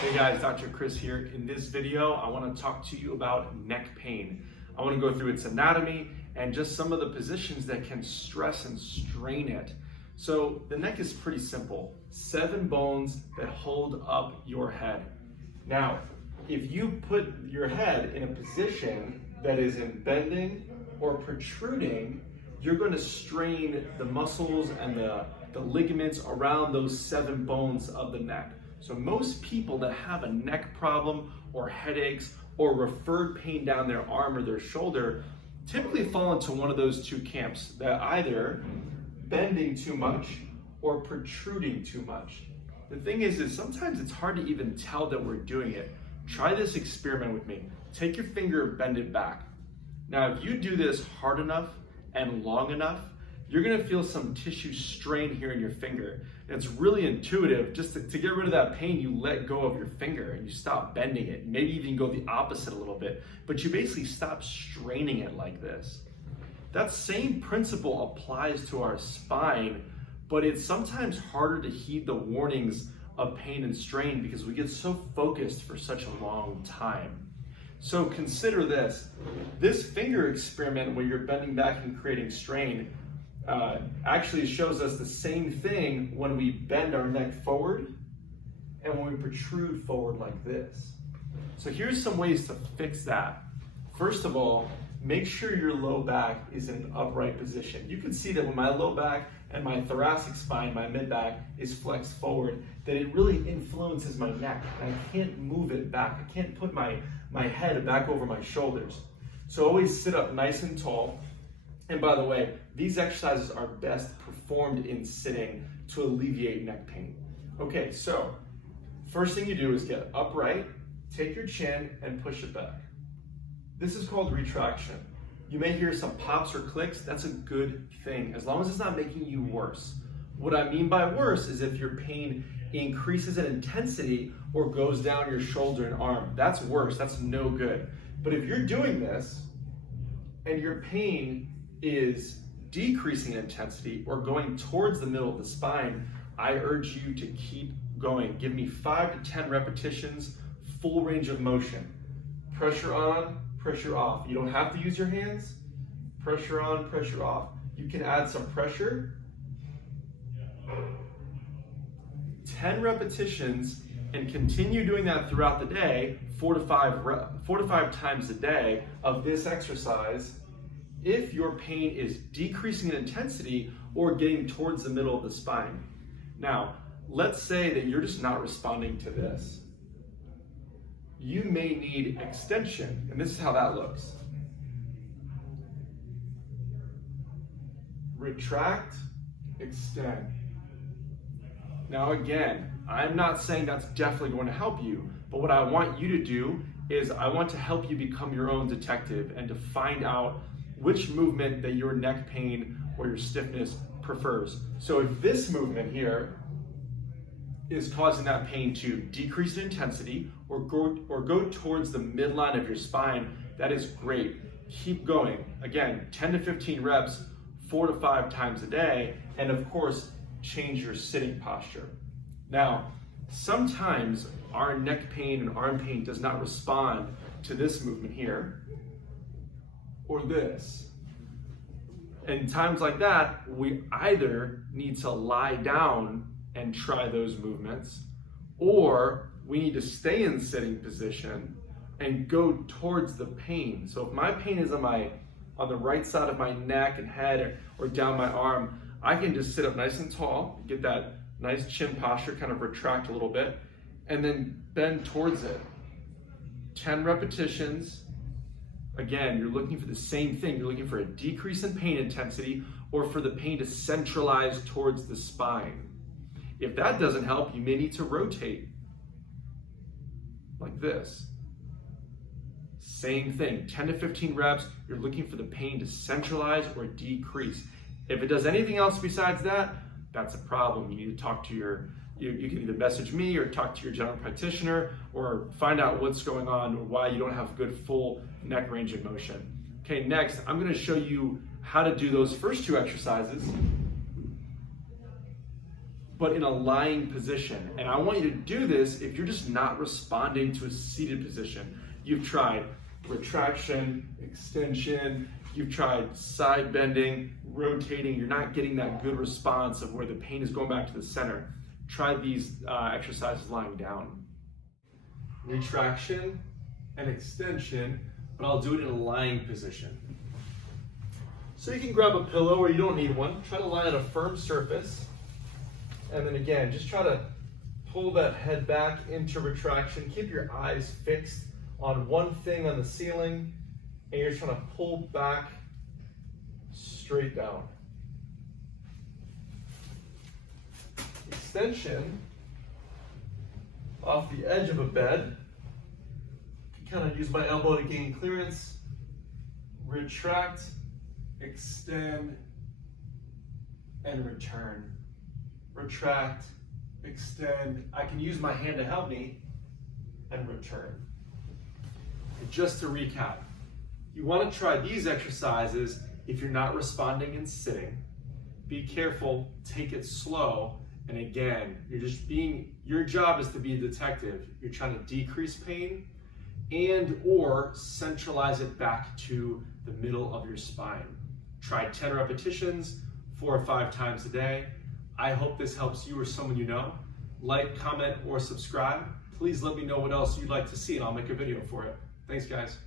Hey guys, Dr. Chris here. In this video, I want to talk to you about neck pain. I want to go through its anatomy and just some of the positions that can stress and strain it. So the neck is pretty simple. 7 bones that hold up your head. Now, if you put your head in a position that is in bending or protruding, you're going to strain the muscles and the ligaments around those 7 bones of the neck. So most people that have a neck problem or headaches or referred pain down their arm or their shoulder typically fall into one of those 2 camps, that either bending too much or protruding too much. The thing is sometimes it's hard to even tell that we're doing it. Try this experiment with me. Take your finger, bend it back. Now, if you do this hard enough and long enough, you're gonna feel some tissue strain here in your finger. And it's really intuitive. Just to get rid of that pain, you let go of your finger and you stop bending it. Maybe even go the opposite a little bit, but you basically stop straining it like this. That same principle applies to our spine, but it's sometimes harder to heed the warnings of pain and strain because we get so focused for such a long time. So consider this. This finger experiment where you're bending back and creating strain actually shows us the same thing when we bend our neck forward and when we protrude forward like this. So here's some ways to fix that. First of all, make sure your low back is in an upright position. You can see that when my low back and my thoracic spine, my mid back, is flexed forward, that it really influences my neck. And I can't move it back. I can't put my head back over my shoulders. So always sit up nice and tall. And by the way, these exercises are best performed in sitting to alleviate neck pain. Okay, so first thing you do is get upright, take your chin and push it back. This is called retraction. You may hear some pops or clicks. That's a good thing, as long as it's not making you worse. What I mean by worse is if your pain increases in intensity or goes down your shoulder and arm. That's worse, that's no good. But if you're doing this and your pain is decreasing in intensity or going towards the middle of the spine, I urge you to keep going. Give me 5 to 10 repetitions, full range of motion. Pressure on, pressure off. You don't have to use your hands. Pressure on, pressure off. You can add some pressure. 10 repetitions and continue doing that throughout the day, 4 to 5 times a day of this exercise. If your pain is decreasing in intensity or getting towards the middle of the spine. Now, let's say that you're just not responding to this. You may need extension, and this is how that looks. Retract, extend. Now again, I'm not saying that's definitely going to help you, but what I want you to do is I want to help you become your own detective and to find out which movement that your neck pain or your stiffness prefers. So if this movement here is causing that pain to decrease in intensity or go towards the midline of your spine, that is great. Keep going. Again, 10 to 15 reps, 4 to 5 times a day, and of course, change your sitting posture. Now, sometimes our neck pain and arm pain does not respond to this movement here or this. In times like that, we either need to lie down and try those movements, or we need to stay in sitting position and go towards the pain. So if my pain is on the right side of my neck and head or down my arm, I can just sit up nice and tall, get that nice chin posture, kind of retract a little bit, and then bend towards it. 10 repetitions. Again, you're looking for the same thing. You're looking for a decrease in pain intensity or for the pain to centralize towards the spine. If that doesn't help, you may need to rotate like this. Same thing, 10 to 15 reps, you're looking for the pain to centralize or decrease. If it does anything else besides that, that's a problem. You need to talk to you can either message me or talk to your general practitioner or find out what's going on or why you don't have good full neck range of motion. Okay, next, I'm gonna show you how to do those first 2 exercises but in a lying position. And I want you to do this if you're just not responding to a seated position. You've tried retraction, extension, you've tried side bending, rotating, you're not getting that good response of where the pain is going back to the center. Try these exercises lying down. Retraction and extension, but I'll do it in a lying position. So you can grab a pillow or you don't need one. Try to lie on a firm surface. And then again, just try to pull that head back into retraction. Keep your eyes fixed on one thing on the ceiling, and you're trying to pull back straight down. Extension off the edge of a bed. Kind of use my elbow to gain clearance. Retract, extend, and return. Retract, extend. I can use my hand to help me, and return. And just to recap, you want to try these exercises if you're not responding in sitting. Be careful, take it slow, and again, your job is to be a detective. You're trying to decrease pain and or centralize it back to the middle of your spine. Try 10 repetitions, 4 or 5 times a day. I hope this helps you or someone you know. Like, comment, or subscribe. Please let me know what else you'd like to see and I'll make a video for it. Thanks, guys.